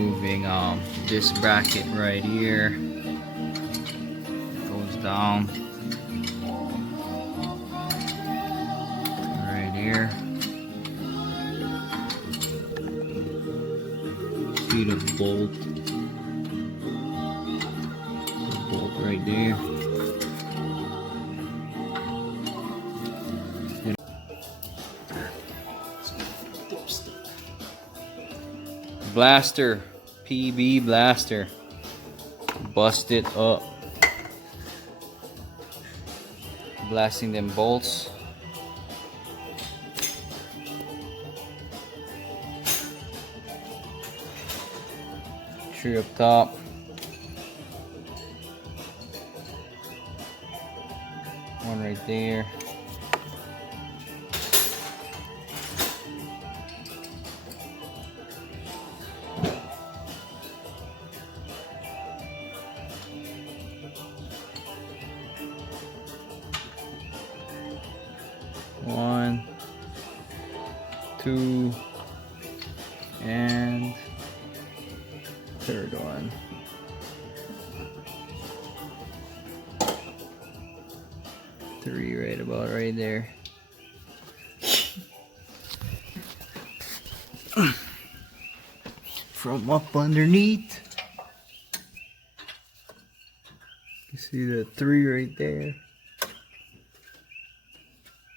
removing this bracket right here. It goes down right here. See the bolt right there. Blaster, PB blaster, bust it up, blasting them bolts. Tree up top. One right there. One, two, and third one. Three right about right there. From up underneath, you see the three right there.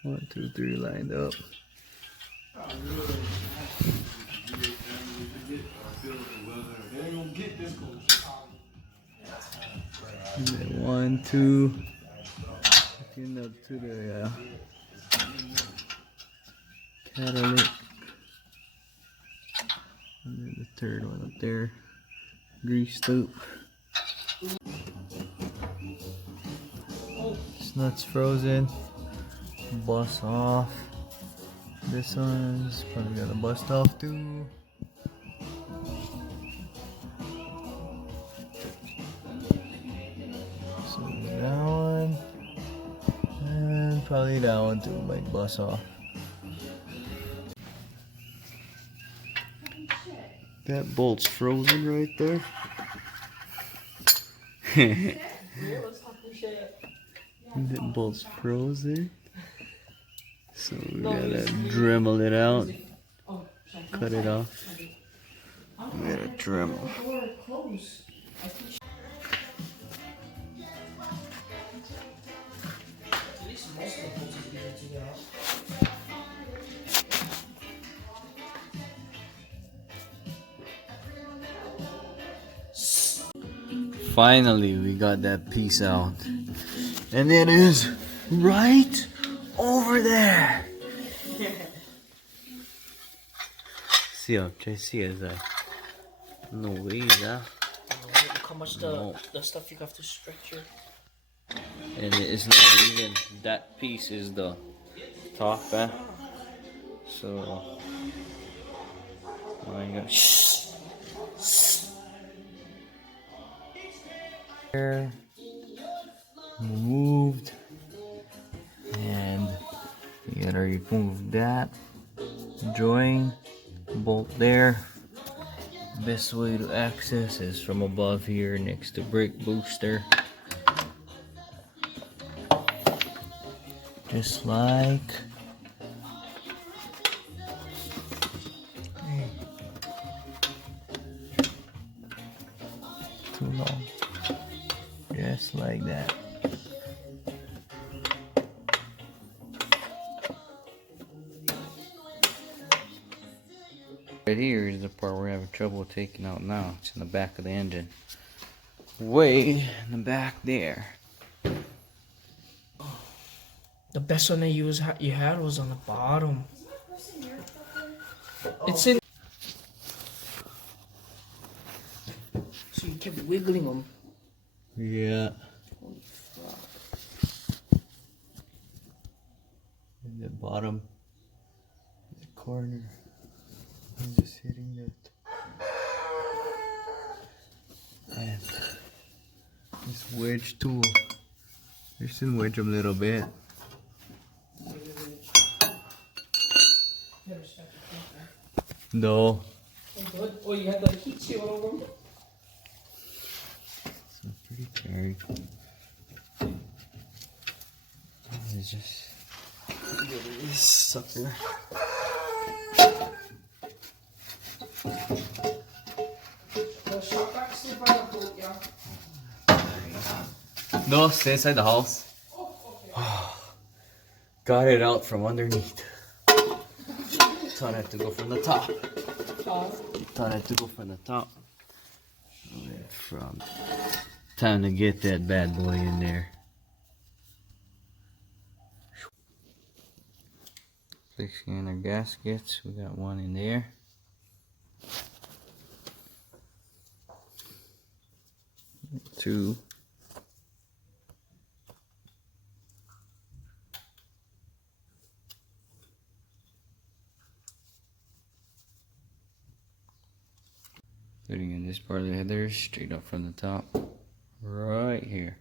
1, 2, 3 lined up. And then 1, 2. Looking up to the catalytic. And then the third one up there. Greased up. This nut's frozen. Bust off. This one's probably gonna bust off too. So that one, and probably that one too might bust off. That bolt's frozen right there. That bolt's frozen. So we gotta Dremel it out, cut it off. We gotta Dremel. Finally, we got that piece out, and it is right over there. See up, try to see it. No way, that. Look how much the stuff you have to stretch it. And it's not even, that piece is the top, so my gosh. Here, removed, and you gotta remove that joint, bolt there. Best way to access is from above here next to brake booster, just like too long, just like that. Right here is the part we're having trouble taking out now. It's in the back of the engine. Way in the back there. The best one you had was on the bottom. It's in. So you kept wiggling them. Yeah. In the bottom, the corner. I'm just hitting that. And this wedge tool. Just in wedge them a little bit. No. Good. Oh, you had the heat shield over them? So pretty tired. Let's just get this sucker. The shop back slip on the boat, yeah. No, stay inside the house. Oh, okay. Got it out from underneath. Thought I had to go from the top. Thought I had to go from the top. Went from time to get that bad boy in there. Fixing our gaskets. We got one in there. Two. Putting in this part of the headers straight up from the top. Right here.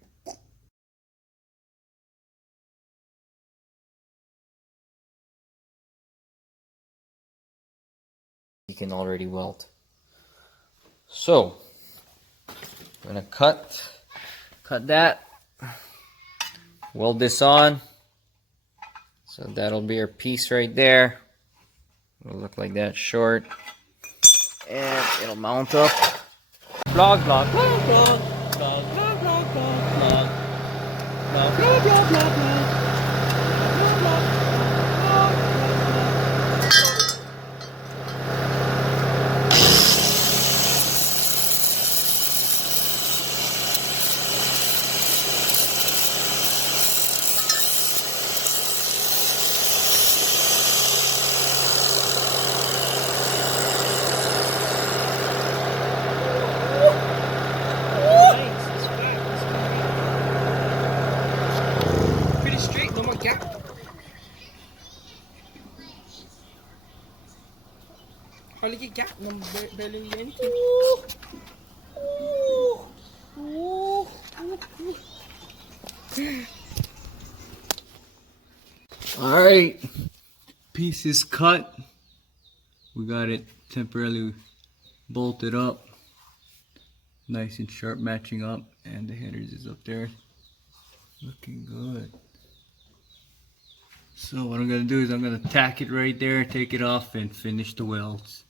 You can already weld. So, I'm gonna cut that, weld this on. So that'll be our piece right there. It'll look like that short. And it'll mount up. Blog, blog, blog, blog, blog, blog, blog, blog, blog, blog, blog, blog, blog, blog, blog. Pretty straight, no more gap. Hardly get gap, no barely anything. Alright, piece is cut. We got it temporarily bolted up. Nice and sharp, matching up, and the headers is up there. Looking good. So what I'm gonna do is I'm gonna tack it right there, take it off, and finish the welds.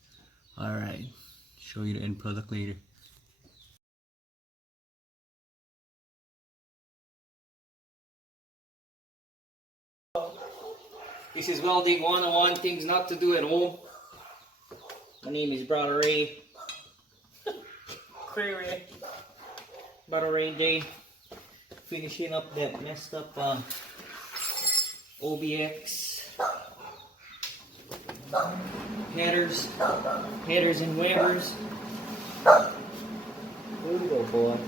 Alright, show you the end product later. This is welding 101, things not to do at home. My name is Brother Ray. Clear. Brother Ray Day. Finishing up that messed up OBX headers and webers. There we go, boy.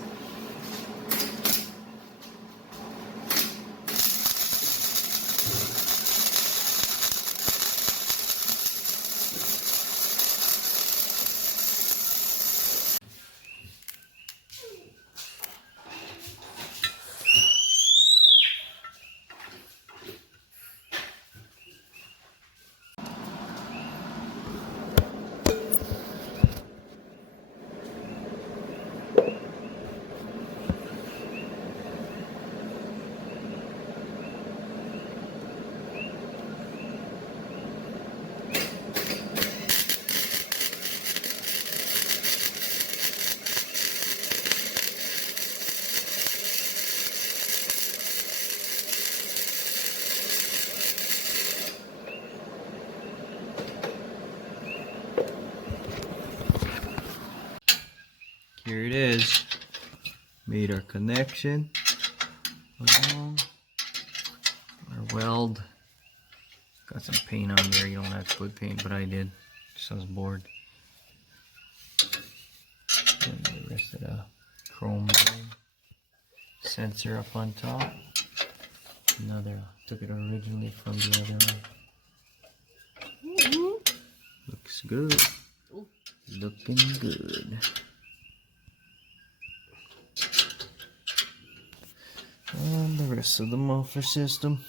Here it is. Made our connection along our weld. Got some paint on there. You don't have to put paint, but I did. Just I was bored. And the rest of the chrome sensor up on top. Another, took it originally from the other one. Looks good. Looking good. And the rest of the muffler system.